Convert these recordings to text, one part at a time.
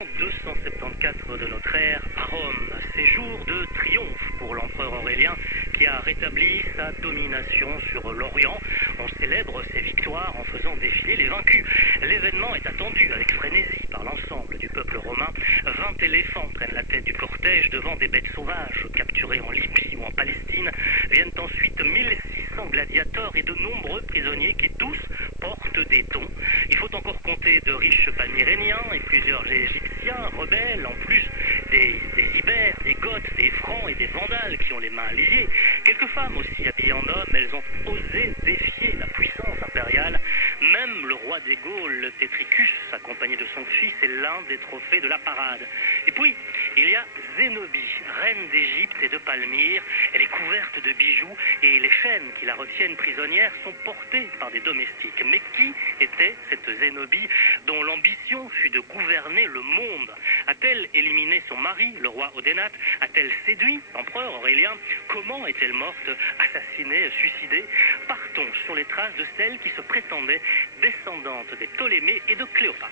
274 de notre ère à Rome, séjour de triomphe pour l'empereur Aurélien qui a rétabli sa domination sur l'Orient. On célèbre ses victoires en faisant défiler les vaincus. L'événement est attendu avec frénésie par l'ensemble du peuple romain. 20 éléphants prennent la tête du cortège devant des bêtes sauvages capturées en Libye ou en Palestine. Viennent ensuite 1600 gladiateurs et de nombreux prisonniers qui tous portent des dons. Il faut encore compter de riches palmyréniens et plusieurs Égyptiens rebelles, en plus des Ibères, des Goths, des Francs et des Vandales qui ont les mains liées. Quelques femmes aussi habillées en hommes, elles ont osé défier la puissance impériale. Même le roi des Gaules, Tétricus, accompagné de son fils, est l'un des trophées de la parade. Et puis, il y a Zénobie, reine d'Égypte et de Palmyre. Elle est couverte de bijoux et les chaînes qui la retiennent prisonnière sont portées par des domestiques. Mais qui était cette Zénobie dont l'ambition fut de gouverner le monde? A-t-elle éliminé son mari, le roi Odénate? A-t-elle séduit l'empereur Aurélien? Comment est-elle morte, assassinée, suicidée? Partons sur les traces de celle qui se prétendait descendante des Ptolémées et de Cléopâtre.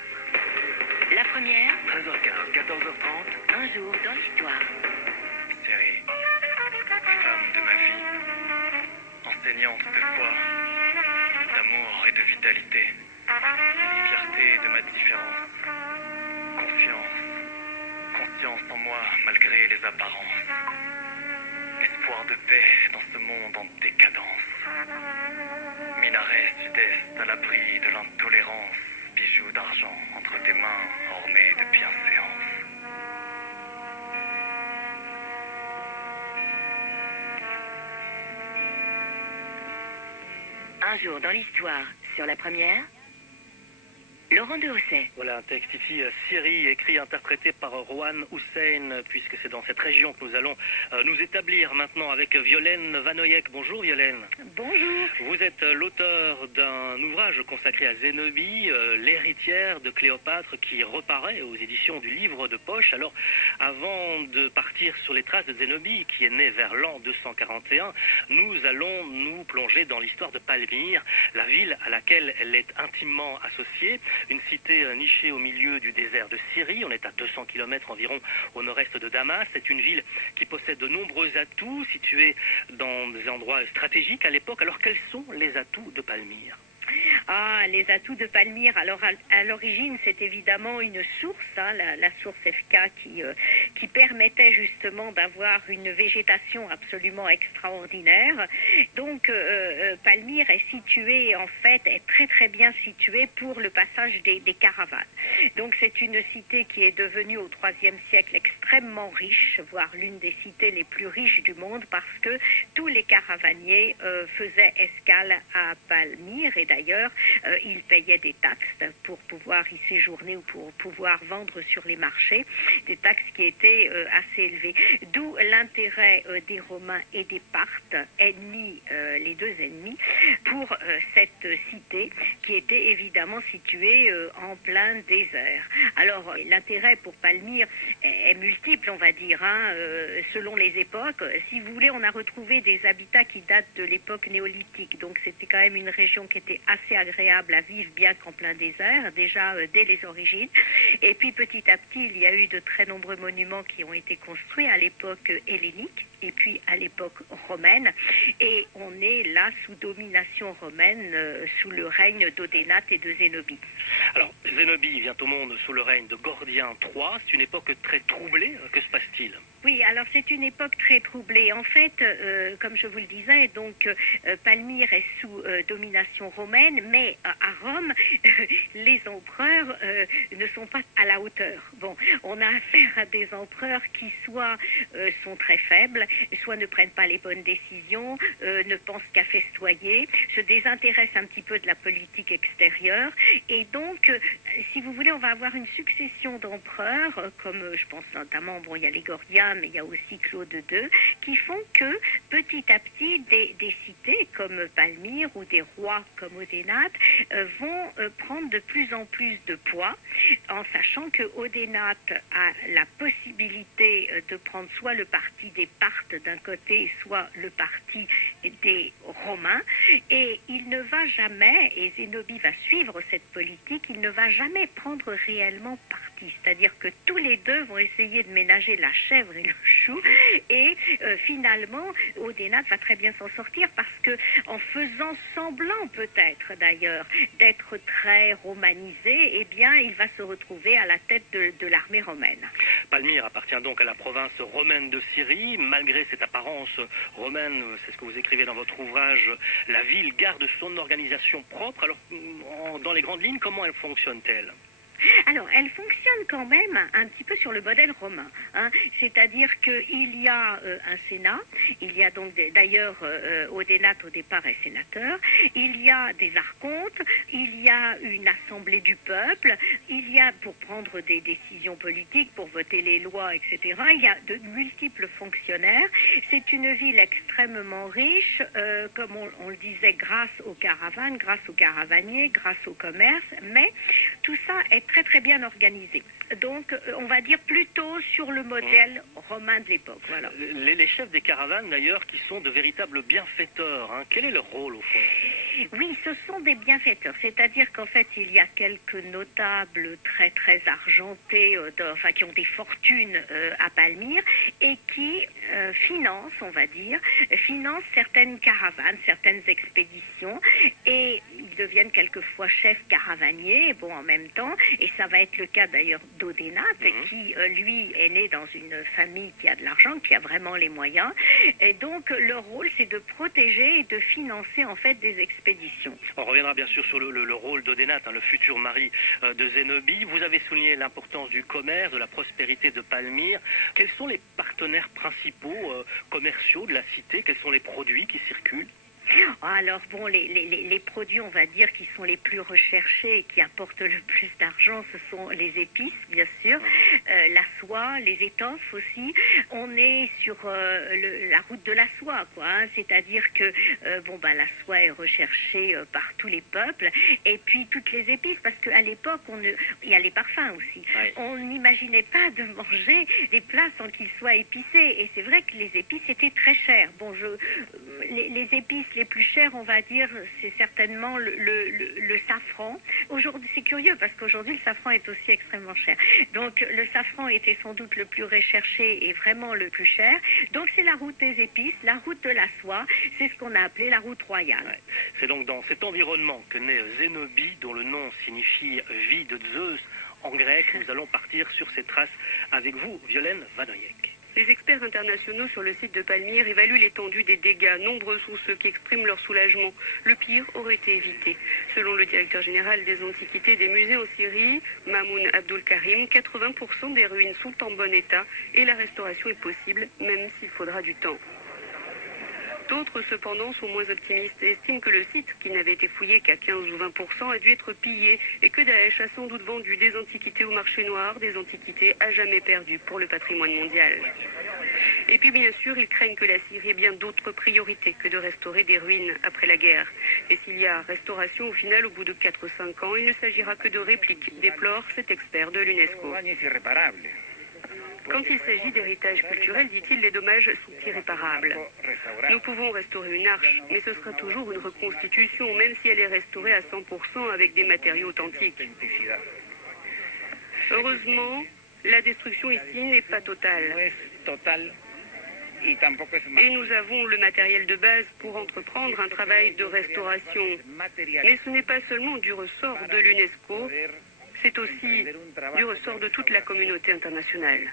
La première, 13h15, 14h30. un jour dans l'histoire. Série. Femme de ma vie. Enseignante de foi, d'amour et de vitalité. Fierté de ma différence. Confiance. Conscience en moi malgré les apparences. Espoir de paix dans ce monde en décadence. Minaret sud-est à l'abri de l'intolérance. Bijoux d'argent entre tes mains ornés de bienséance. Un jour dans l'histoire, sur la première, Laurent de Hosset. Voilà un texte ici, Syrie, écrit, interprété par Rohan Hussein, puisque c'est dans cette région que nous allons nous établir maintenant avec Violaine Vanoyek. Bonjour Violaine. Bonjour. Vous êtes l'auteur d'un ouvrage consacré à Zénobie, l'héritière de Cléopâtre, qui reparaît aux éditions du Livre de Poche. Alors, avant de partir sur les traces de Zénobie, qui est née vers l'an 241, nous allons nous plonger dans l'histoire de Palmyre, la ville à laquelle elle est intimement associée. Une cité nichée au milieu du désert de Syrie, on est à 200 km environ au nord-est de Damas. C'est une ville qui possède de nombreux atouts, située dans des endroits stratégiques à l'époque. Alors quels sont les atouts de Palmyre ? Ah, les atouts de Palmyre. Alors, à l'origine, c'est évidemment une source, la source FK, qui permettait justement d'avoir une végétation absolument extraordinaire. Donc, Palmyre est située, en fait, est très très bien située pour le passage des caravanes. Donc, c'est une cité qui est devenue au IIIe siècle extrêmement riche, voire l'une des cités les plus riches du monde, parce que tous les caravaniers faisaient escale à Palmyre, et d'ailleurs, ils payaient des taxes pour pouvoir y séjourner ou pour pouvoir vendre sur les marchés, des taxes qui étaient assez élevées. D'où l'intérêt des Romains et des Parthes, ennemis, les deux ennemis, pour cette cité qui était évidemment située en plein désert. Alors, l'intérêt pour Palmyre est multiple, on va dire, selon les époques. Si vous voulez, on a retrouvé des habitats qui datent de l'époque néolithique, donc c'était quand même une région qui était assez agréable à vivre, bien qu'en plein désert, déjà dès les origines. Et puis petit à petit, il y a eu de très nombreux monuments qui ont été construits à l'époque hellénique et puis à l'époque romaine. Et on est là sous domination romaine, sous le règne d'Odénate et de Zénobie. Alors, Zénobie vient au monde sous le règne de Gordien III. C'est une époque très troublée. Que se passe-t-il ? Oui, alors c'est une époque très troublée. En fait, comme je vous le disais, donc Palmyre est sous domination romaine, mais à Rome, les empereurs ne sont pas à la hauteur. Bon, on a affaire à des empereurs qui soit sont très faibles, soit ne prennent pas les bonnes décisions, ne pensent qu'à festoyer, se désintéressent un petit peu de la politique extérieure, et donc, si vous voulez, on va avoir une succession d'empereurs, comme je pense notamment, bon, il y a les Gordiens, mais il y a aussi Claude II, qui font que petit à petit, des cités comme Palmyre ou des rois comme Odénate vont prendre de plus en plus de poids, en sachant que Odénate a la possibilité de prendre soit le parti des Parthes d'un côté, soit le parti des Romains, et il ne va jamais, et Zénobie va suivre cette politique, il ne va jamais prendre réellement parti partie, c'est-à-dire que tous les deux vont essayer de ménager la chèvre et le chou, et finalement, Odenat va très bien s'en sortir parce que, en faisant semblant peut-être d'ailleurs d'être très romanisé, eh bien, il va se retrouver à la tête de l'armée romaine. Palmyre appartient donc à la province romaine de Syrie. Malgré cette apparence romaine, c'est ce que vous écrivez dans votre ouvrage, la ville garde son organisation propre. Alors, dans les grandes lignes, comment elle fonctionne-t-elle ? Alors, elle fonctionne quand même un petit peu sur le modèle romain, hein. C'est-à-dire qu'il y a un sénat, il y a donc d'ailleurs Odenat au départ est sénateur, il y a des archontes, il y a une assemblée du peuple, il y a pour prendre des décisions politiques, pour voter les lois, etc. Il y a de multiples fonctionnaires. C'est une ville extrêmement riche, comme on le disait, grâce aux caravanes, grâce aux caravaniers, grâce au commerce, mais tout ça est très très bien organisé. Donc, on va dire plutôt sur le modèle romain de l'époque. Voilà. Les chefs des caravanes, d'ailleurs, qui sont de véritables bienfaiteurs, hein, quel est leur rôle au fond ? Oui, ce sont des bienfaiteurs. C'est-à-dire qu'en fait, il y a quelques notables très très argentés, qui ont des fortunes à Palmyre et qui financent, on va dire, financent certaines caravanes, certaines expéditions, et ils deviennent quelquefois chefs caravaniers, bon, en même temps, et ça va être le cas d'ailleurs d'Odenat, qui, lui, est né dans une famille qui a de l'argent, qui a vraiment les moyens, et donc leur rôle, c'est de protéger et de financer, en fait, des expéditions. On reviendra bien sûr sur le rôle d'Odenat, hein, le futur mari de Zénobie. Vous avez souligné l'importance du commerce, de la prospérité de Palmyre. Quels sont les partenaires principaux commerciaux de la cité? Quels sont les produits qui circulent? Alors bon, les produits, on va dire, qui sont les plus recherchés et qui apportent le plus d'argent, ce sont les épices, bien sûr, la soie, les étoffes aussi. On est sur la route de la soie, quoi, hein, c'est-à-dire que la soie est recherchée par tous les peuples, et puis toutes les épices, parce qu'à l'époque, il y a les parfums aussi. Ouais. On n'imaginait pas de manger des plats sans qu'ils soient épicés, et c'est vrai que les épices étaient très chères. Bon, les épices les plus chères, on va dire, c'est certainement le safran. Aujourd'hui, c'est curieux parce qu'aujourd'hui, le safran est aussi extrêmement cher. Donc, le safran était sans doute le plus recherché et vraiment le plus cher. Donc, c'est la route des épices, la route de la soie. C'est ce qu'on a appelé la route royale. Ouais. C'est donc dans cet environnement que naît Zénobie, dont le nom signifie « vie de Zeus » en grec. Nous allons partir sur ces traces avec vous, Violaine Vanoyek. Les experts internationaux sur le site de Palmyre évaluent l'étendue des dégâts. Nombreux sont ceux qui expriment leur soulagement. Le pire aurait été évité. Selon le directeur général des antiquités et des musées en Syrie, Mamoun Abdul Karim, 80% des ruines sont en bon état et la restauration est possible, même s'il faudra du temps. D'autres, cependant, sont moins optimistes et estiment que le site, qui n'avait été fouillé qu'à 15 ou 20%, a dû être pillé et que Daesh a sans doute vendu des antiquités au marché noir, des antiquités à jamais perdues pour le patrimoine mondial. Et puis, bien sûr, ils craignent que la Syrie ait bien d'autres priorités que de restaurer des ruines après la guerre. Et s'il y a restauration, au final, au bout de 4 ou 5 ans, il ne s'agira que de répliques, déplore cet expert de l'UNESCO. Quand il s'agit d'héritage culturel, dit-il, les dommages sont irréparables. Nous pouvons restaurer une arche, mais ce sera toujours une reconstitution, même si elle est restaurée à 100% avec des matériaux authentiques. Heureusement, la destruction ici n'est pas totale. Et nous avons le matériel de base pour entreprendre un travail de restauration. Mais ce n'est pas seulement du ressort de l'UNESCO, c'est aussi du ressort de toute la communauté internationale.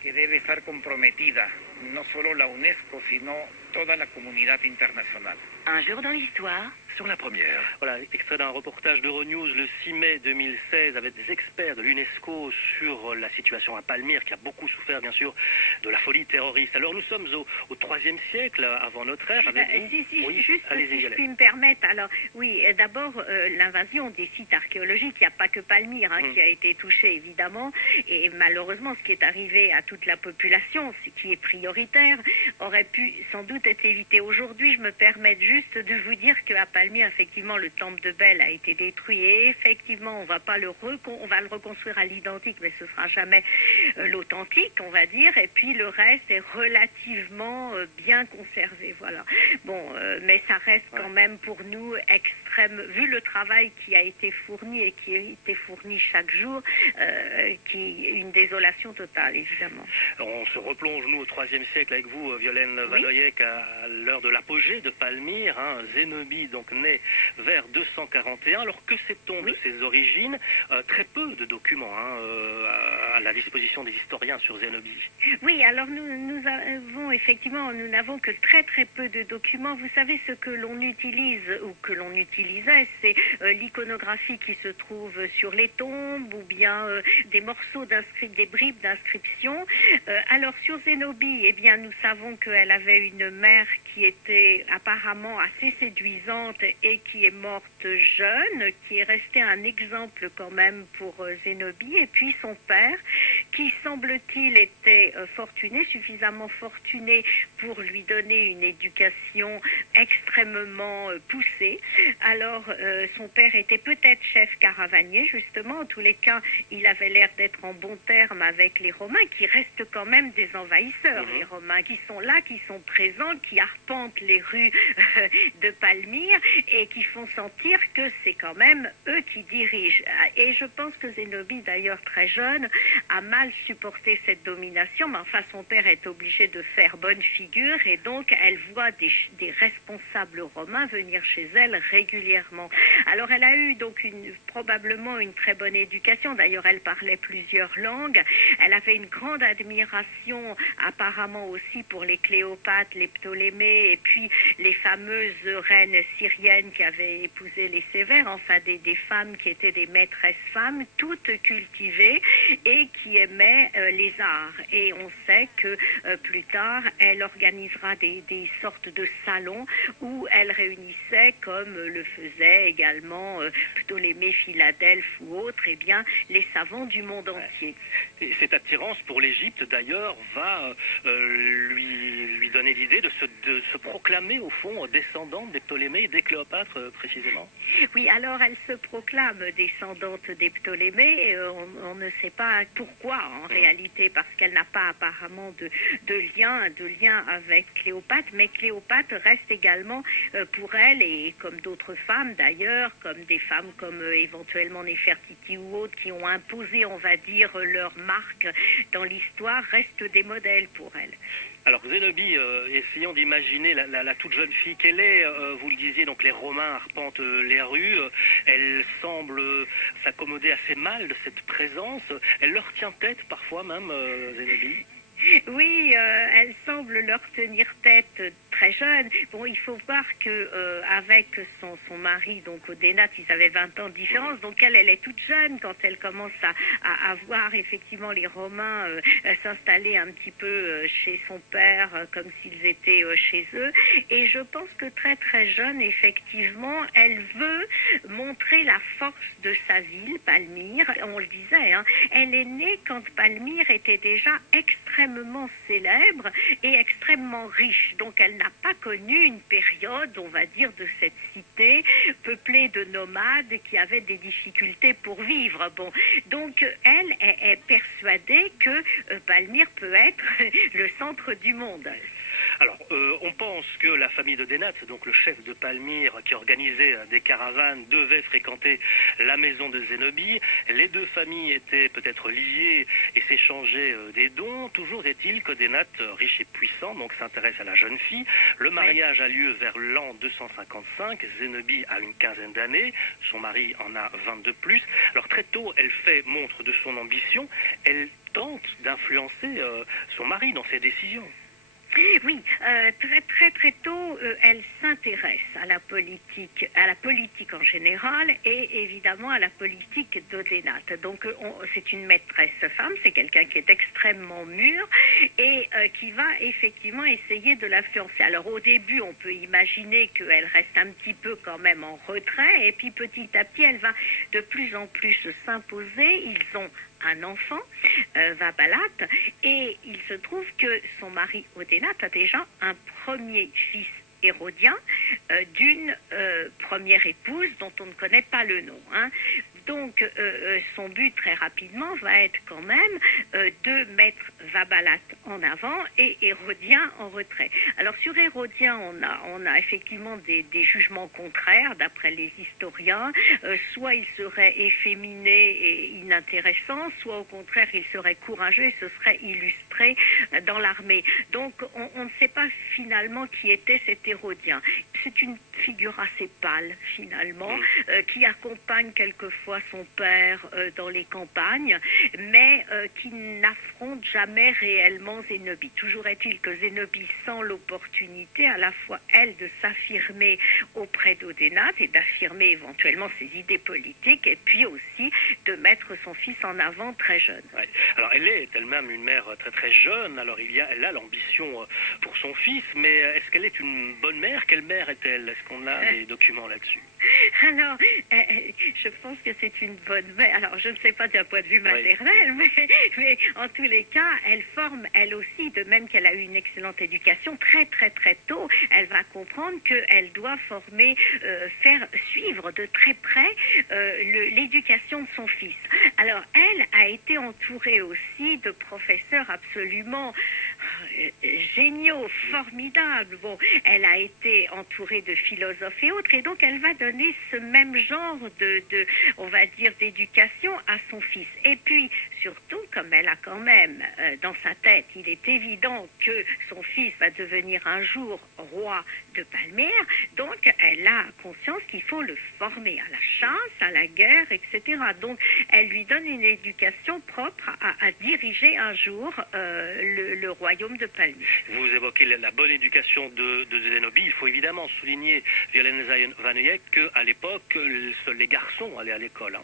Un jour dans l'histoire. Sur la première. Voilà, extrait d'un reportage d'Euronews le 6 mai 2016 avec des experts de l'UNESCO sur la situation à Palmyre qui a beaucoup souffert bien sûr de la folie terroriste. Alors nous sommes au IIIe siècle avant notre ère avec vous. Si allez-y, je puis me permettre. Alors oui, d'abord l'invasion des sites archéologiques, il n'y a pas que Palmyre qui a été touché évidemment, et malheureusement ce qui est arrivé à toute la population, ce qui est prioritaire, aurait pu sans doute être évité. Aujourd'hui, je me permets juste de vous dire qu'à Palmyre, effectivement, le temple de Bel a été détruit et effectivement, on va le reconstruire à l'identique, mais ce sera jamais l'authentique, on va dire. Et puis le reste est relativement bien conservé, voilà. Bon, mais ça reste quand même pour nous extrême, vu le travail qui a été fourni et qui a été fourni chaque jour. toujours une désolation totale, évidemment. On se replonge, nous, au IIIe siècle avec vous, Violaine Valoyec, à l'heure de l'apogée de Palmyre. Zénobie, donc, naît vers 241. Alors, que sait-on de ses origines? Très peu de documents à la disposition des historiens sur Zénobie. Oui, alors nous avons effectivement, nous n'avons que très très peu de documents. Vous savez, ce que l'on utilise, ou que l'on utilisait, c'est l'iconographie qui se trouve sur les tombes, ou bien des morceaux des bribes d'inscriptions. Alors sur Zénobie, eh bien nous savons qu'elle avait une mère qui était apparemment assez séduisante et qui est morte jeune, qui est resté un exemple quand même pour Zénobie, et puis son père, qui semble-t-il était fortuné, suffisamment fortuné pour lui donner une éducation extrêmement poussée. Alors son père était peut-être chef caravanier, justement. En tous les cas, il avait l'air d'être en bon terme avec les Romains, qui restent quand même des envahisseurs, les Romains, qui sont là, qui sont présents, qui arpentent les rues de Palmyre et qui font sentir que c'est quand même eux qui dirigent. Et je pense que Zénobie, d'ailleurs très jeune, a mal supporté cette domination, mais enfin son père est obligé de faire bonne figure, et donc elle voit des responsables romains venir chez elle régulièrement. Alors elle a eu donc probablement une très bonne éducation. D'ailleurs elle parlait plusieurs langues. Elle avait une grande admiration apparemment aussi pour les Cléopâtres, les Ptolémées, et puis les fameuses reines syriennes qui avaient épousé les Sévères, enfin des femmes qui étaient des maîtresses femmes, toutes cultivées et qui aimaient les arts. Et on sait que plus tard, elle organisera des sortes de salons où elle réunissait, comme le faisait également Ptolémée, Philadelphe ou autres, eh bien, les savants du monde entier. Et cette attirance pour l'Égypte, d'ailleurs, va lui donner l'idée de se proclamer, au fond, descendante des Ptolémées et des Cléopâtres, précisément. Oui, alors elle se proclame descendante des Ptolémées. On ne sait pas pourquoi, en réalité, parce qu'elle n'a pas apparemment de lien avec Cléopâtre, mais Cléopâtre reste également pour elle, et comme d'autres femmes d'ailleurs, comme des femmes comme éventuellement Néfertiti ou autres, qui ont imposé, on va dire, leur marque dans l'histoire, restent des modèles pour elle. Alors Zénobie, essayons d'imaginer la toute jeune fille qu'elle est. Vous le disiez, donc les Romains arpentent les rues. Elle semble s'accommoder assez mal de cette présence. Elle leur tient tête parfois même, Zénobie. Oui, elle semble leur tenir tête très jeune. Bon, il faut voir que avec son mari, donc Odenath, ils avaient 20 ans de différence. Donc elle est toute jeune quand elle commence à voir effectivement les Romains s'installer un petit peu chez son père, comme s'ils étaient chez eux. Et je pense que très très jeune, effectivement, elle veut montrer la force de sa ville, Palmyre. On le disait, hein, elle est née quand Palmyre était déjà extrêmement célèbre et extrêmement riche. Donc elle n'a pas connu une période, on va dire, de cette cité peuplée de nomades qui avaient des difficultés pour vivre. Bon, donc elle est persuadée que Palmyre peut être le centre du monde. Alors, on pense que la famille d'Odenath, donc le chef de Palmyre qui organisait des caravanes, devait fréquenter la maison de Zénobie. Les deux familles étaient peut-être liées et s'échangeaient des dons. Toujours est-il qu'Odenath, riche et puissant, donc s'intéresse à la jeune fille. Le mariage a lieu vers l'an 255. Zénobie a une quinzaine d'années. Son mari en a 22 plus. Alors très tôt, elle fait montre de son ambition. Elle tente d'influencer son mari dans ses décisions. Oui, très tôt, elle s'intéresse à la politique en général et évidemment à la politique d'Odenath. Donc c'est une maîtresse femme, c'est quelqu'un qui est extrêmement mûr et qui va effectivement essayer de l'influencer. Alors au début, on peut imaginer qu'elle reste un petit peu quand même en retrait et puis petit à petit, elle va de plus en plus s'imposer. Ils ont un enfant, Vabalat, et il se trouve que son mari Odenath a déjà un premier fils hérodien d'une première épouse dont on ne connaît pas le nom. Hein. Donc son but très rapidement va être quand même de mettre Vabalat en avant et Hérodien en retrait. Alors sur Hérodien, on a effectivement des jugements contraires d'après les historiens. Soit il serait efféminé et inintéressant, soit au contraire il serait courageux et se serait illustré dans l'armée. Donc on ne sait pas finalement qui était cet Hérodien. C'est une figure assez pâle finalement, qui accompagne quelquefois son père dans les campagnes, mais qui n'affronte jamais réellement Zénobie. Toujours est-il que Zénobie sent l'opportunité à la fois, elle, de s'affirmer auprès d'Odénate et d'affirmer éventuellement ses idées politiques, et puis aussi de mettre son fils en avant très jeune. Ouais. Alors elle est elle-même une mère très très jeune, alors elle a l'ambition pour son fils, mais est-ce qu'elle est une bonne mère? Quelle mère est-elle? Est-ce qu'on a des documents là-dessus? Alors, je pense que c'est une bonne mère. Alors, je ne sais pas d'un point de vue maternel, mais en tous les cas, elle forme, elle aussi, de même qu'elle a eu une excellente éducation, très très très tôt, elle va comprendre qu'elle doit former, faire suivre de très près l'éducation de son fils. Alors, elle a été entourée aussi de professeurs absolument géniaux, formidables. Bon, elle a été entourée de philosophes et autres, et donc elle va donner ce même genre on va dire, d'éducation à son fils. Et puis, surtout, comme elle a quand même dans sa tête, il est évident que son fils va devenir un jour roi de Palmyre, donc elle a conscience qu'il faut le former à la chasse, à la guerre, etc. Donc, elle lui donne une éducation propre à diriger un jour le royaume de Palmyre. Vous évoquez la bonne éducation de Zénobie. Il faut évidemment souligner, Violaine Vanhoenack, qu'à l'époque, seuls les garçons allaient à l'école. Hein.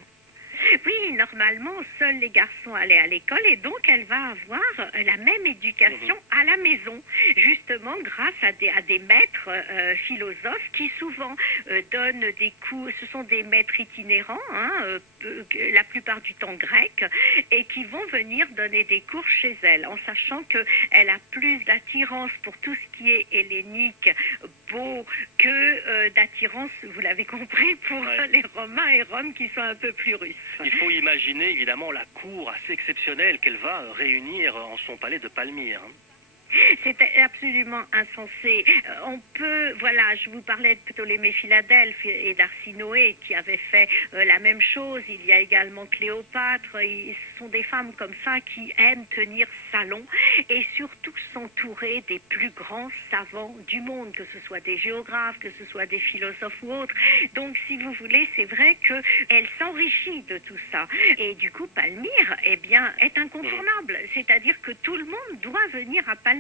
Oui, normalement, seuls les garçons allaient à l'école, et donc elle va avoir la même éducation à la maison, justement grâce à des maîtres philosophes qui souvent donnent des cours. Ce sont des maîtres itinérants, hein, la plupart du temps grecs, et qui vont venir donner des cours chez elle, en sachant qu'elle a plus d'attirance pour tout ce qui est hellénique, beau, que d'attirance, vous l'avez compris, pour les Romains et Rome qui sont un peu plus russes. Il faut imaginer évidemment la cour assez exceptionnelle qu'elle va réunir en son palais de Palmyre. C'est absolument insensé. On peut, voilà, je vous parlais de Ptolémée Philadelphe et d'Arsinoé qui avaient fait la même chose. Il y a également Cléopâtre. Ce sont des femmes comme ça qui aiment tenir salon et surtout s'entourer des plus grands savants du monde, que ce soit des géographes, que ce soit des philosophes ou autres. Donc, si vous voulez, c'est vrai qu'elle s'enrichit de tout ça. Et du coup, Palmyre, eh bien, est incontournable. C'est-à-dire que tout le monde doit venir à Palmyre.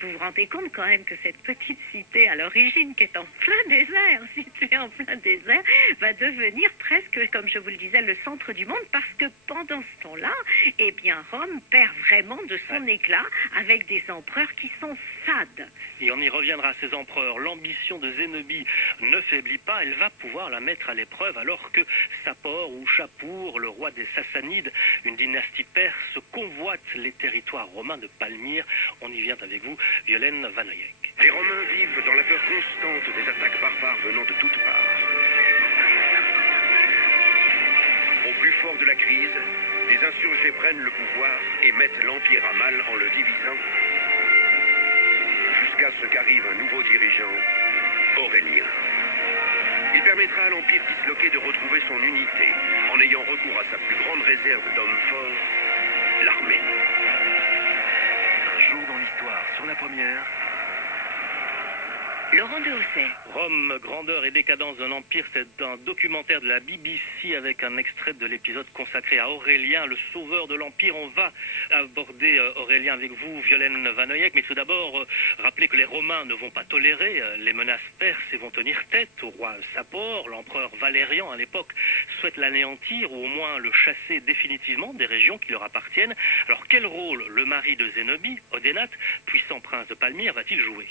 Vous vous rendez compte quand même que cette petite cité à l'origine, qui est en plein désert, située en plein désert, va devenir presque, comme je vous le disais, le centre du monde, parce que pendant ce temps-là, eh bien, Rome perd vraiment de son éclat avec des empereurs qui sont fades. Et on y reviendra à ces empereurs. L'ambition de Zénobie ne faiblit pas, elle va pouvoir la mettre à l'épreuve, alors que Sapor ou Chapour, le roi des Sassanides, une dynastie perse, convoite les territoires romains de Palmyre. On y vient avec vous, Violaine Vanhoenack. Les Romains vivent dans la peur constante des attaques barbares venant de toutes parts. Au plus fort de la crise, les insurgés prennent le pouvoir et mettent l'Empire à mal en le divisant, jusqu'à ce qu'arrive un nouveau dirigeant, Aurélien. Il permettra à l'Empire disloqué de retrouver son unité, en ayant recours à sa plus grande réserve d'hommes forts, l'armée. Un jour dans l'histoire, sur la première. Laurent de Hausset. Rome, grandeur et décadence d'un empire, c'est un documentaire de la BBC avec un extrait de l'épisode consacré à Aurélien, le sauveur de l'empire. On va aborder Aurélien avec vous, Violaine Vanhoenack, mais tout d'abord, rappeler que les Romains ne vont pas tolérer les menaces perses et vont tenir tête au roi Sapor. L'empereur Valérian, à l'époque, souhaite l'anéantir ou au moins le chasser définitivement des régions qui leur appartiennent. Alors quel rôle le mari de Zénobie, Odénate, puissant prince de Palmyre, va-t-il jouer ?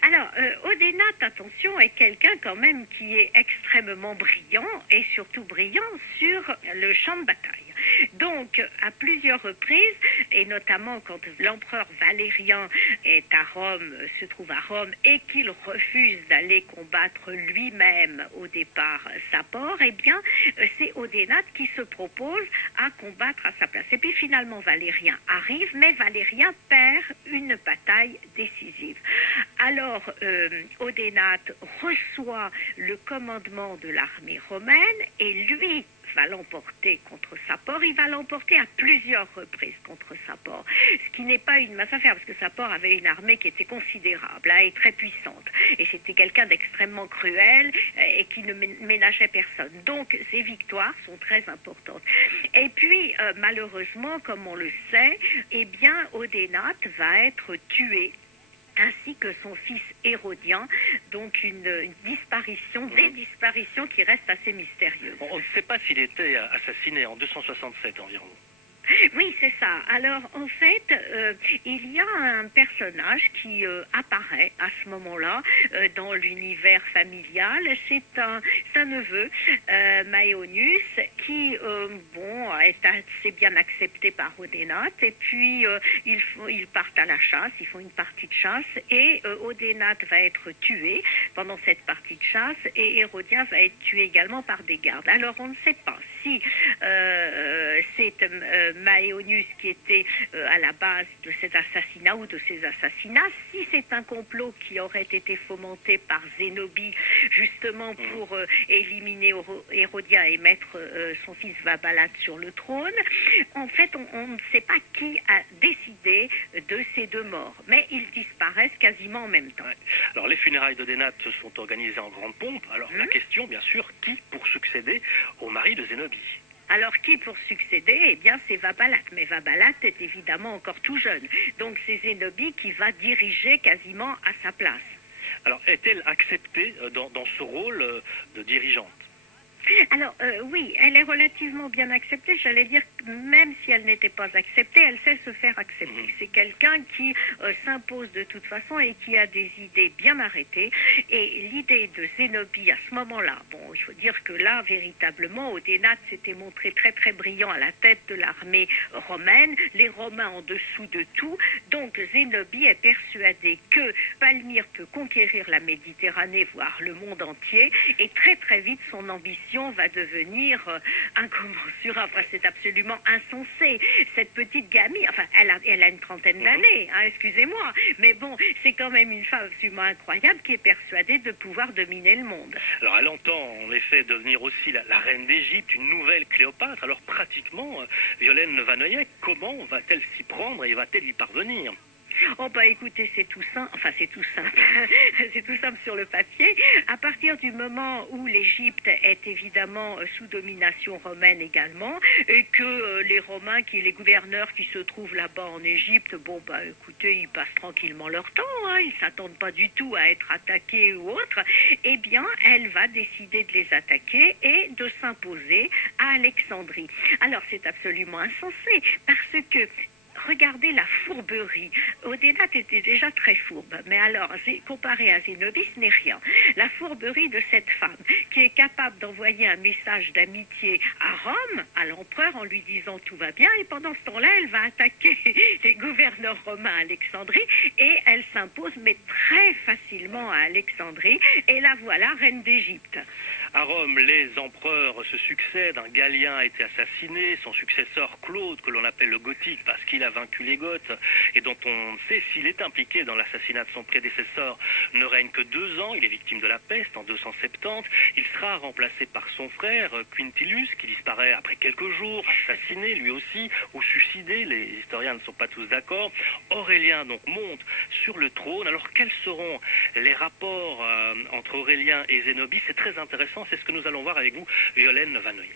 Alors, Odénate, attention, est quelqu'un quand même qui est extrêmement brillant et surtout brillant sur le champ de bataille. Donc, à plusieurs reprises, et notamment quand l'empereur Valérien est à Rome, se trouve à Rome, et qu'il refuse d'aller combattre lui-même au départ Sapor, eh bien, c'est Odénate qui se propose à combattre à sa place. Et puis finalement, Valérien arrive, mais Valérien perd une bataille décisive. Alors, Odénate reçoit le commandement de l'armée romaine et lui va l'emporter contre Sapor. Il va l'emporter à plusieurs reprises contre Sapor, ce qui n'est pas une mince affaire, parce que Sapor avait une armée qui était considérable et très puissante. Et c'était quelqu'un d'extrêmement cruel et qui ne ménageait personne. Donc, ces victoires sont très importantes. Et puis, malheureusement, comme on le sait, eh bien, Odénate va être tué, ainsi que son fils Hérodien, donc une disparition, des disparitions qui restent assez mystérieuses. On ne sait pas s'il était assassiné en 267 environ. Oui, c'est ça. Alors, en fait, il y a un personnage qui apparaît à ce moment-là dans l'univers familial. C'est un neveu, Maeonius, qui, est assez bien accepté par Odénate. Et puis, ils partent à la chasse, ils font une partie de chasse. Et Odénate va être tué pendant cette partie de chasse. Et Hérodien va être tué également par des gardes. Alors, on ne sait pas si c'est Maeonius qui était à la base de cet assassinat ou de ces assassinats, si c'est un complot qui aurait été fomenté par Zénobie justement pour éliminer Hérodien et mettre son fils Vabalate sur le trône. En fait, on ne sait pas qui a décidé de ces deux morts, mais ils disparaissent quasiment en même temps. Ouais. Alors les funérailles d'Odénate se sont organisées en grande pompe. Alors la question, bien sûr, qui pour succéder au mari de Zénobie? Alors, qui pour succéder? Eh bien, c'est Vabalate. Mais Vabalate est évidemment encore tout jeune. Donc, c'est Zénobie qui va diriger quasiment à sa place. Alors, est-elle acceptée dans ce rôle de dirigeante? Alors, oui, elle est relativement bien acceptée. J'allais dire que même si elle n'était pas acceptée, elle sait se faire accepter. C'est quelqu'un qui s'impose de toute façon et qui a des idées bien arrêtées. Et l'idée de Zénobie à ce moment-là, bon, il faut dire que là, véritablement, Odénate s'était montré très très brillant à la tête de l'armée romaine, les Romains en dessous de tout. Donc, Zénobie est persuadée que Palmyre peut conquérir la Méditerranée, voire le monde entier, et très très vite, son ambition va devenir incommensurable. Enfin, c'est absolument insensé. Cette petite gamine, enfin, elle a une trentaine d'années, hein, excusez-moi, mais bon, c'est quand même une femme absolument incroyable qui est persuadée de pouvoir dominer le monde. Alors, elle entend en effet devenir aussi la reine d'Égypte, une nouvelle Cléopâtre. Alors, pratiquement, Violaine Vanoyek, comment va-t-elle s'y prendre et va-t-elle y parvenir? Oh bah écoutez, c'est tout simple, enfin c'est tout simple, c'est tout simple sur le papier. À partir du moment où l'Égypte est évidemment sous domination romaine également, et que les Romains, les gouverneurs qui se trouvent là-bas en Égypte, bon bah écoutez, ils passent tranquillement leur temps, hein, ils s'attendent pas du tout à être attaqués ou autre, eh bien elle va décider de les attaquer et de s'imposer à Alexandrie. Alors c'est absolument insensé, parce que regardez la fourberie. Odénate était déjà très fourbe, mais alors, comparé à Zénobie, ce n'est rien. La fourberie de cette femme qui est capable d'envoyer un message d'amitié à Rome, à l'empereur, en lui disant tout va bien, et pendant ce temps-là, elle va attaquer les gouverneurs romains à Alexandrie, et elle s'impose, mais très facilement à Alexandrie, et la voilà reine d'Égypte. À Rome, les empereurs se succèdent. Un Galien a été assassiné. Son successeur, Claude, que l'on appelle le Gothique parce qu'il a vaincu les Goths et dont on ne sait s'il est impliqué dans l'assassinat de son prédécesseur, ne règne que 2 ans. Il est victime de la peste en 270. Il sera remplacé par son frère, Quintilius, qui disparaît après quelques jours, assassiné lui aussi, ou suicidé. Les historiens ne sont pas tous d'accord. Aurélien donc monte sur le trône. Alors quels seront les rapports entre Aurélien et Zénobie? C'est très intéressant. C'est ce que nous allons voir avec vous, Violaine Vanoyek.